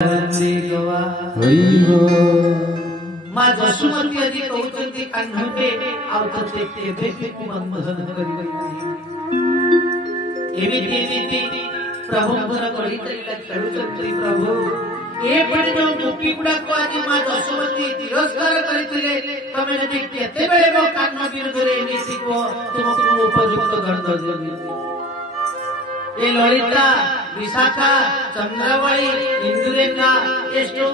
माँ जसुमती अजी कहते कान्हते आउते केबे बंधन एमिति प्रभुंकर कही खेलुचंती प्रभु एपटे जो गोपी गुड़ा को आज माँ जसुमती तिरस्कार करथिले तमे जदि केते बेले मो कान्न विरुद्धरे नीति को तुमको उपयुक्त दंड देबी। ए ललिता विशाखा चंद्रावली इंदुरेखा एसो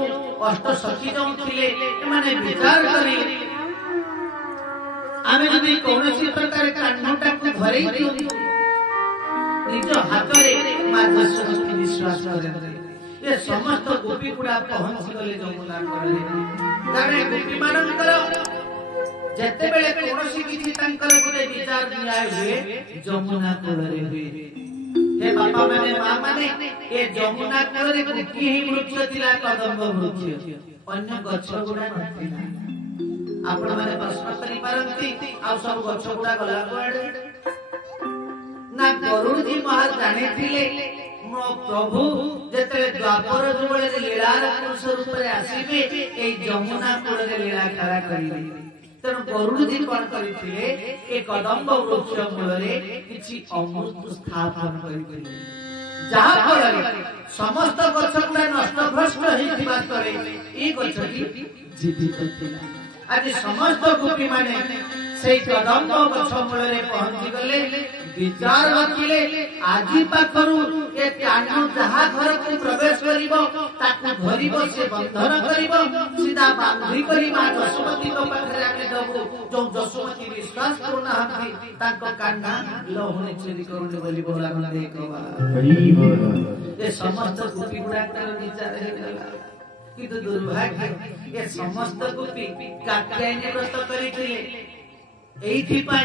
अष्ट सखी जो थिले माने विचार करी आमे जदि कौनसी प्रकार कान्नटा को धरै दिउ निज हाथ रे माँ जसुमती विश्वास करे ये समस्त गोपी गुड़ा पहुंची गले जमुना कूଳରେ तारे गोपी मानकर जते बेले कोनोसी किछि तांकर गोटे विचार न्याय हुए जमुना कूଳରେ हुए। हे बापा माने मां माने ए जमुना कूଳରେ गोटी ही वृक्ष थिला कदम्ब वृक्ष अन्य गछ गुड़ा नथिला। आपण माने प्रश्न करि पारंती आ सब गछ गुड़ा गला कोआडे ना गरुड़ जी महाराज जाने थिले मो प्रभु जते द्वापर जुबळे लीलार पुरुष रूप रे आसीबे ए जमुना कूଳରେ लीला खरा करिवे। तेणु गरुड़ जी कोन करिथिले ए कदम्ब वृक्ष मूलरे किछि अमृत स्थापन करिथिले जहा फଳରେ समस्त गछ गुड़ा नष्ट भ्रष्ट हेतिबा करे ए गछटी जीवित थिला। आज समस्त गोपी माने सेई कदम्ब गछ मूलरे पहुंची गले विचार रखिले आजी पाखरु ए कान्ह जहा घर को प्रवेश करिवो ताकु धरिवो से बंधन करिवो सीधा बांधी करी मां जसुमती को पाखरे आके दबो जो जसुमती विश्वास करना हथि ताको कान्हा लोहने चोरी करने बोली बोला नंदे कबा हरि बोल। ए समस्त गोपी गुड़ा कर विचार हे गला किंतु दुर्भाग्य ए समस्त गोपी कात्यायनी व्रत करिथिले एथि पाई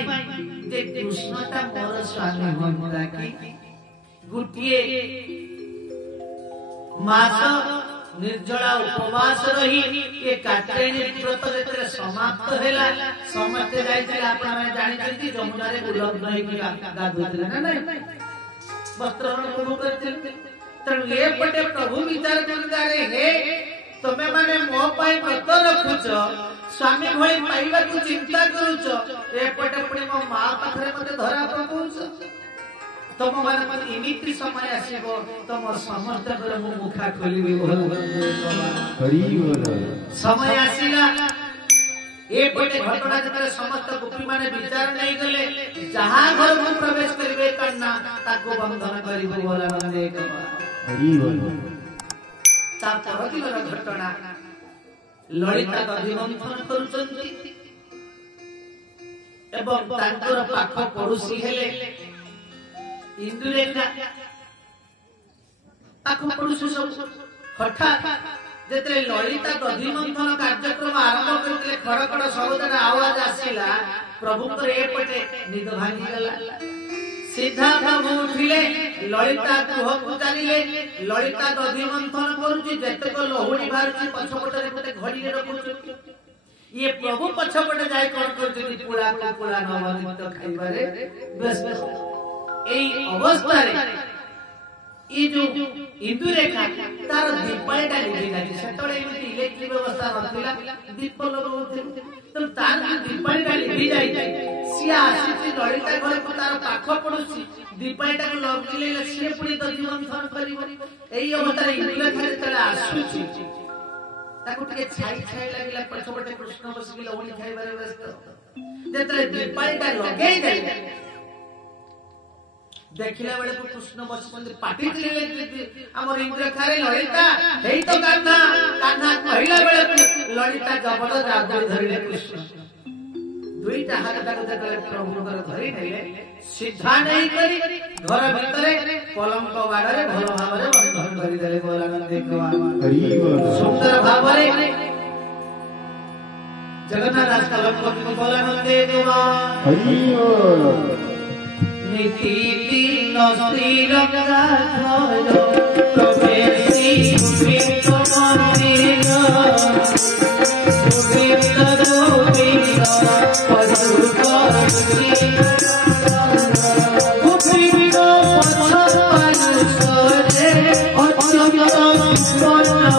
जे कृष्णटा मोर स्वामी होता कि गुटिए मास निर्जला उपवास रही ये कात्यायनी व्रत जेतरे समाप्त हैला समस्त जाइथिले आपण माने जानिछथि जमुना रे उलग्न होई कि गाधुथिले ना नहीं वस्त्रहरण प्रभु करथिले। तण ए पटे प्रभु विचार करतारे हे तमे माने मो पाई व्रत रखुछ स्वामी भई पाइबा को चिंता करूछ एपटे पुणी मो मां पाखरे मते धरा पकाउछ तम माने मते इमिति समय आसीबो तम समस्त कर मु मुखा खोलिबी बोल हरि बोल। समय आसीला एपटे घटना जतरे समस्त गोपी माने विचार नै गले जहा घर को प्रवेश करिवे कन्ना ताको बंधन करिबो बोला नंदे हरि बोल। ता परदिन घटना ललिता दधि मंथन करुचंती एवं तांकर पाख पड़ोसी हेले इंदुरेखा पाख पड़ोसी सब हठात जेतरे ललिता दधि मंथन कार्यक्रम आरंभ करथिले खड़खड़ सबदर आवाज आसीला प्रभुकर एपटे निद भांगी गला सीधा प्रभु उठिले ललिता गृह को जानिले ललिता दधि मंथन करूची जते को लोहुणी बाहरची पछपटे गोटे घड़ी रे रखुची ये प्रभु पछपटे जाय कोन करती पुला को पुला नवनित खाइबारे बस एई अवस्था रे ई जो इंदुरेखा तार दीपायटा लिखि जाय सेतळे एमिति इलेक्ट्रिक व्यवस्था नथिला दीप लगौथिले तो तार दीपायटा लिखि जाय सिया आसीची ललिता घर को तार पाख पड़ोसी दीपायटा को लगिले सिए पुणी दधि मंथन करिवो एई अवस्था रे इंदुरेखा तले आसुची ताको टिके छाई छाई लागिला पछपटे कृष्ण बसिले ओणी खाइबारे व्यस्त जेतरे दीपायटा लगेई जाय देखिला बेले को कृष्ण बसपंत पाटी दिले हमर इंद्रखा रे ललिता हेई तो कान्हा कान्हा कहिला बेले को ललिता जबल जादू धरिले कृष्ण दुईटा हाथ ताको देखले प्रभु कर धरि नेले सीधा नहीं करी घर भीतरे पलंक बाड़रे भलो भाबरे बंधन करि देले बोलानंद देखवा हरि बोल। सुंदर भाबरे जगन्नाथ दास कलम को बोलानंद देखवा हरि बोल। नीति श्री रंगा धरो प्रवेशी विष्णु मंदिर गोविंद गोविंद पशु पक्षी गोविंद पशु पक्षी अच्युत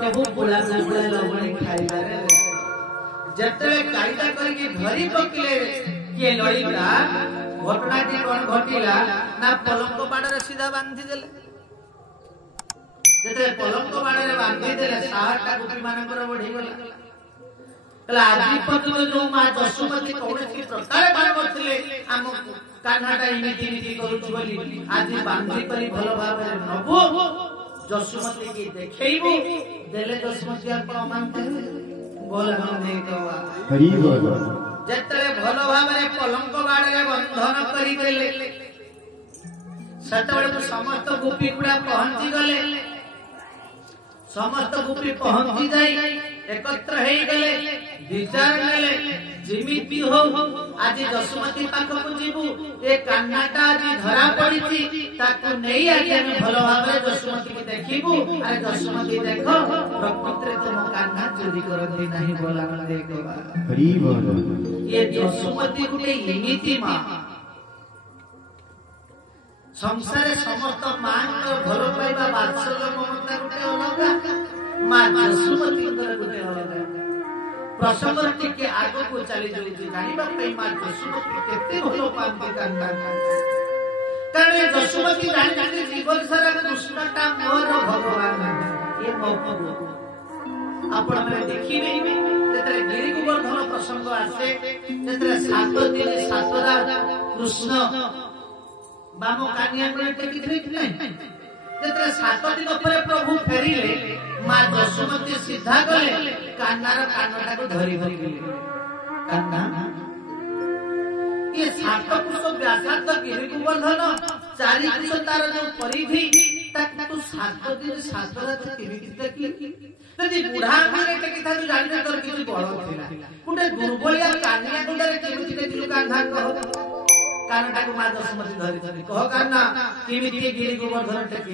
प्रभु बुला लवणी खाइबारे जतले कायदा करके धरी पकले के लईला घटनाटी कोन घटिला ना पलंक बाड़े सीधा बांधी देले जतले पलंक बाड़े बांधी देले साहटा गुटी मानकर बढ़ी गला कला आदि पत्र जो मा जसुमती कौनसी प्रकार बारे करथिले हम कान्हाटा इमिति नीति करूछु बोली आज बांधी करी भलो भाबरे नबो जसुमती की देखेइबो देले जसुमती आपण मानते बोल हम देखवा हरि बोल जतले भलो भाबरे पलंक बाड़े बंधन करी देले सतबळे समस्त गोपी गुडा पहुंची गले समस्त गोपी पहुंची जाई एकत्र हे गले विचार गले जिमिति हो आज जसुमती पाखक जीवु ए कान्हाटा आज धरा पड़िछि ताकू नहीं आज हम भलो भाबरे जसुमती के देखिबु अरे जसुमती देखो प्रकृति तुम कान्हा चोरी करथि नहीं बोला मन देखबा हरि बोल ये जसुमती गुटे इमिति मा संसार समस्त मां को भलो पाइबा वात्सल्य ममता गुटे अलगा मां जसुमती गुटे अलगा प्रसंग के आगे को चली जाऊँगी जानिबा पई मां जसुमती केते भलो पांती कान्हा कारण जसुमती जानि जीवन सारा कृष्णटा मोर भगवान ये मौको आपण माने देखिबे जेतरे गिरि गोवर्धन प्रसंग आसे जेतरे 7 दिन 7 रात कृष्ण बामो कानिया को टेकी ठीक नहीं जेतरे 7 दिन पर प्रभु फेरिले मां जसुमती सीधा गले कान्हार कानटा को धरी धरी गले कान्हा ये 7 कुश व्यासार्ध गिरि गोवर्धन 4 कुश तार जो परिधि तक तू 7 दिन 7 रात केमिति देखली यदि बुढ़ा माने टेकी था जानि तोर किछु बड़ थिला गुटे दुर्बलिया कान्हा गुडरे केमिति देखलु कान्हा कह कानटा को मां जसुमती धरी धरी कह कान्हा केमिति गिरि गोवर्धन टेकी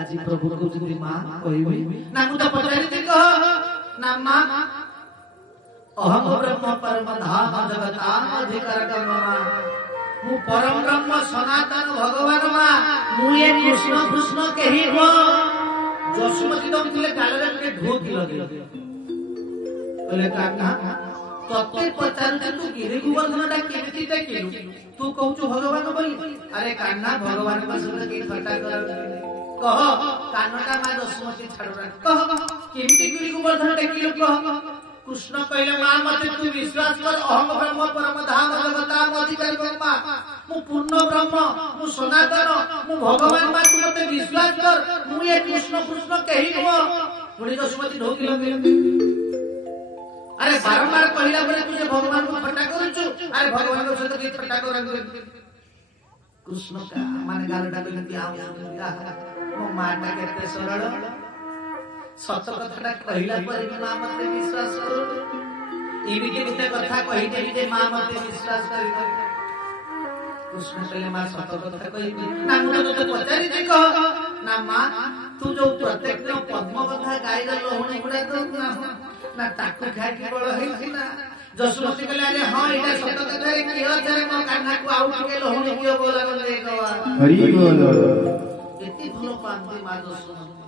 आज प्रभु को जदी मां कहबे ना मु तो पचारि दे कह ना मां अहम ब्रह्म परम धाम जगताम अधिकार कर्म मु परम ब्रह्म सनातन भगवान मा मु ये कृष्ण कृष्ण केहि हो जसुमती दम थिले गालरे के ढोक लगे बोले कान्हा तते पचारि तू गिरि गोवर्धनटा केमिति देखिलु तू कहू भगवान बोली अरे कान्हा भगवान का संग के ठट्टा कर कह कानटा मां जसुमती छाड़रा कह केमिति गिरि गोवर्धन देखिलु कह कृष्ण कहले मां मते तू विश्वास कर अहम ब्रह्म परम धाम जगताम अधिकारी ब्रह्मा मु पूर्ण ब्रह्म मु सनातन मु भगवान मां तू मते विश्वास कर मु ये कृष्ण कृष्ण कहि हो पुणी जसुमती ढोकी लगे अरे बारंबार कहला बरे तू जे भगवान को ठट्टा करूछु अरे भगवान को सहित के ठट्टा कर कृष्ण का माने गालटा कहती आउ मो माटा केते सरल सत कथाटा कहला पर मां मते विश्वास करू इमिति गुटे कथा कहि देबी जे मां मते विश्वास करी कृष्ण कहले मां सत कथा कहि ना मुने तो पचारि दे कह ना मां तू जो प्रत्येक दिन पद्म कथा गाई दल होने गुडा तो ना ताकू खाइ के बळ हेछि ना जसुमती कहले अरे हां एटा सत कथा रे की हो जरे मो कान्हा को आउट के लोहने कियो बोला देखवा हरि बोल एती भलो पांती मां जसुमती